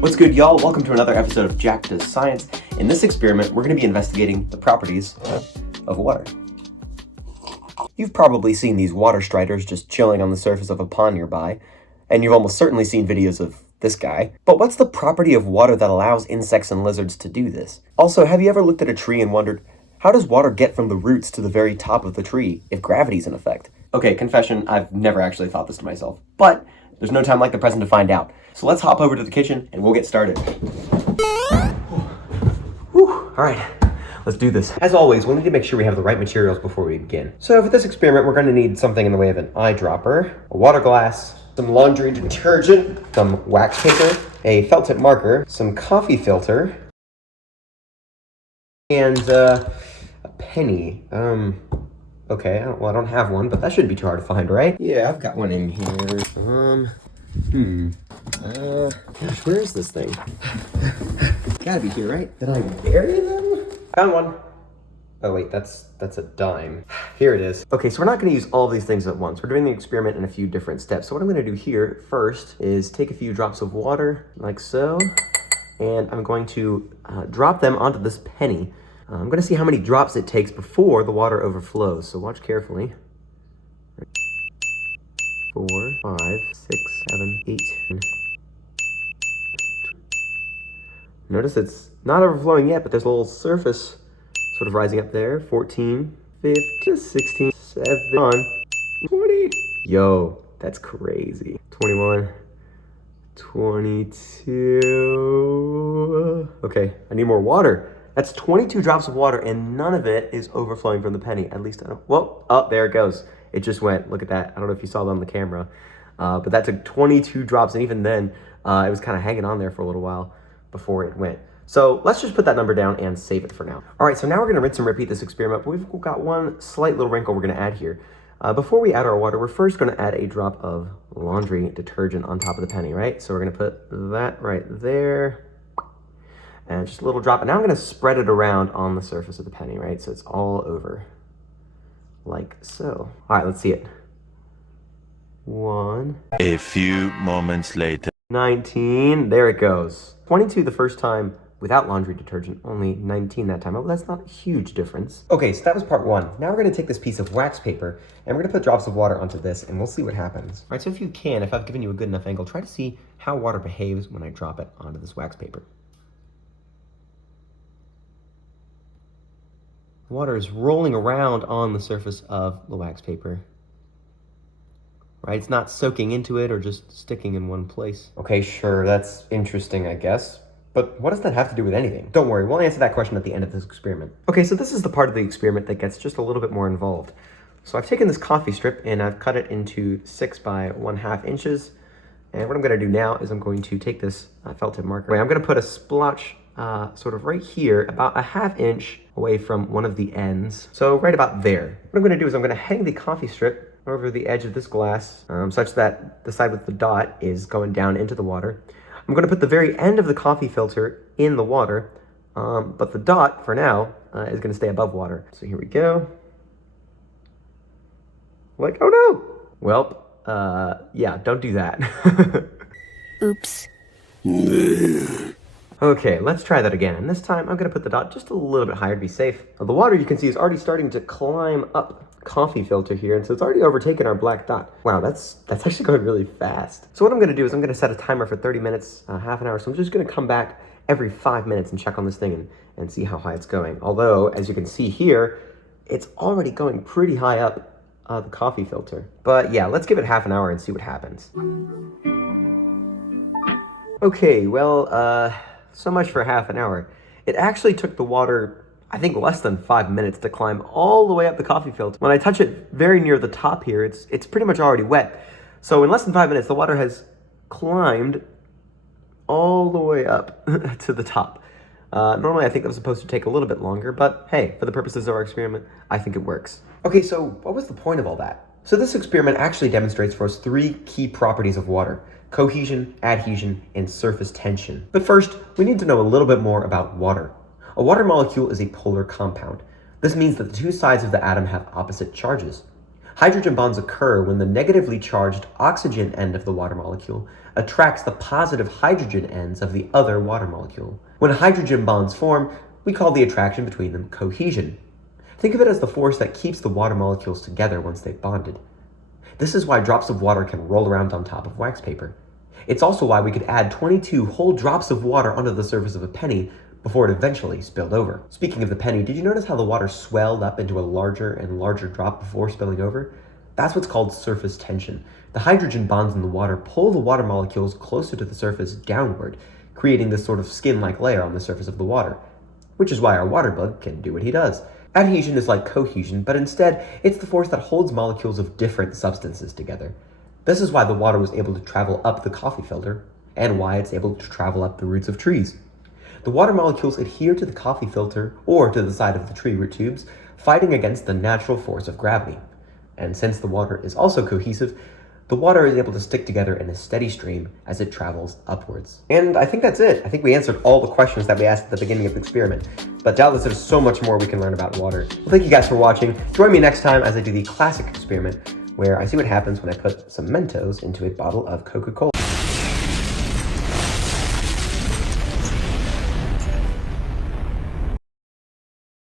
What's good, y'all? Welcome to another episode of Jack Does Science. In this experiment, we're going to be investigating the properties of water. You've probably seen these water striders just chilling on the surface of a pond nearby, and you've almost certainly seen videos of this guy. But what's the property of water that allows insects and lizards to do this? Also, have you ever looked at a tree and wondered, how does water get from the roots to the very top of the tree if gravity's in effect? Okay, confession, I've never actually thought this to myself, but there's no time like the present to find out. So let's hop over to the kitchen and we'll get started. Whew. All right, let's do this. As always, we'll need to make sure we have the right materials before we begin. So for this experiment, we're gonna need something in the way of an eyedropper, a water glass, some laundry detergent, some wax paper, a felt tip marker, some coffee filter, and a penny. Okay, I don't have one, but that shouldn't be too hard to find, right? Yeah, I've got one in here. Gosh, where is this thing? Gotta be here, right? Did I bury them? Found one. Oh wait, that's a dime. Here it is. Okay, so we're not gonna use all of these things at once. We're doing the experiment in a few different steps. So what I'm gonna do here first is take a few drops of water, like so, and I'm going to drop them onto this penny. I'm gonna see how many drops it takes before the water overflows, so watch carefully. 4, 5, 6, 7, 8. Notice it's not overflowing yet, but there's a little surface sort of rising up there. 14, 15, 16, 17, 20. Yo, that's crazy. 21, 22. Okay, I need more water. That's 22 drops of water, and none of it is overflowing from the penny. At least I don't. Whoa! Oh, there it goes. It just went. Look at that. I don't know if you saw that on the camera, but that took 22 drops, and even then, it was kind of hanging on there for a little while before it went. So let's just put that number down and save it for now. All right. So now we're going to rinse and repeat this experiment. But we've got one slight little wrinkle we're going to add here. Before we add our water, we're first going to add a drop of laundry detergent on top of the penny, right? So we're going to put that right there. And just a little drop. And now I'm going to spread it around on the surface of the penny, right? So it's all over. Like so. All right, let's see it. 1. A few moments later. 19. There it goes. 22 the first time without laundry detergent. Only 19 that time. Oh, that's not a huge difference. Okay, so that was part 1. Now we're going to take this piece of wax paper and we're going to put drops of water onto this and we'll see what happens. All right, so if you can, if I've given you a good enough angle, try to see how water behaves when I drop it onto this wax paper. Water is rolling around on the surface of the wax paper. Right? It's not soaking into it or just sticking in one place. Okay, sure, that's interesting, I guess. But what does that have to do with anything? Don't worry, we'll answer that question at the end of this experiment. Okay, so this is the part of the experiment that gets just a little bit more involved. So I've taken this coffee strip and I've cut it into 6 by 1/2 inches. And what I'm gonna do now is I'm going to take this felt tip marker. I'm gonna put a splotch sort of right here, about a 1/2 inch away from one of the ends. So right about there. What I'm gonna do is I'm gonna hang the coffee strip over the edge of this glass, such that the side with the dot is going down into the water. I'm gonna put the very end of the coffee filter in the water, but the dot, for now, is gonna stay above water. So here we go. Like, oh no! Well, yeah, don't do that. Oops. Okay, let's try that again. And this time I'm gonna put the dot just a little bit higher to be safe. Now, the water, you can see, is already starting to climb up coffee filter here, and so it's already overtaken our black dot. Wow, that's actually going really fast. So what I'm gonna do is I'm gonna set a timer for 30 minutes, half an hour. So I'm just gonna come back every 5 minutes and check on this thing and see how high it's going. Although, as you can see here, it's already going pretty high up the coffee filter. But yeah, let's give it half an hour and see what happens. Okay, well, so much for half an hour. It actually took the water, I think, less than 5 minutes to climb all the way up the coffee filter. When I touch it very near the top here, it's pretty much already wet. So in less than 5 minutes, the water has climbed all the way up to the top. Normally, I think that was supposed to take a little bit longer, but hey, for the purposes of our experiment, I think it works. Okay, so what was the point of all that? So this experiment actually demonstrates for us 3 key properties of water: cohesion, adhesion, and surface tension. But first, we need to know a little bit more about water. A water molecule is a polar compound. This means that the 2 sides of the atom have opposite charges. Hydrogen bonds occur when the negatively charged oxygen end of the water molecule attracts the positive hydrogen ends of the other water molecule. When hydrogen bonds form, we call the attraction between them cohesion. Think of it as the force that keeps the water molecules together once they've bonded. This is why drops of water can roll around on top of wax paper. It's also why we could add 22 whole drops of water onto the surface of a penny before it eventually spilled over. Speaking of the penny, did you notice how the water swelled up into a larger and larger drop before spilling over? That's what's called surface tension. The hydrogen bonds in the water pull the water molecules closer to the surface downward, creating this sort of skin-like layer on the surface of the water, which is why our water bug can do what he does. Adhesion is like cohesion, but instead, it's the force that holds molecules of different substances together. This is why the water was able to travel up the coffee filter, and why it's able to travel up the roots of trees. The water molecules adhere to the coffee filter or to the side of the tree root tubes, fighting against the natural force of gravity. And since the water is also cohesive, the water is able to stick together in a steady stream as it travels upwards. And I think that's it. I think we answered all the questions that we asked at the beginning of the experiment. But doubtless there's so much more we can learn about water. Well, thank you guys for watching. Join me next time as I do the classic experiment, where I see what happens when I put some Mentos into a bottle of Coca-Cola.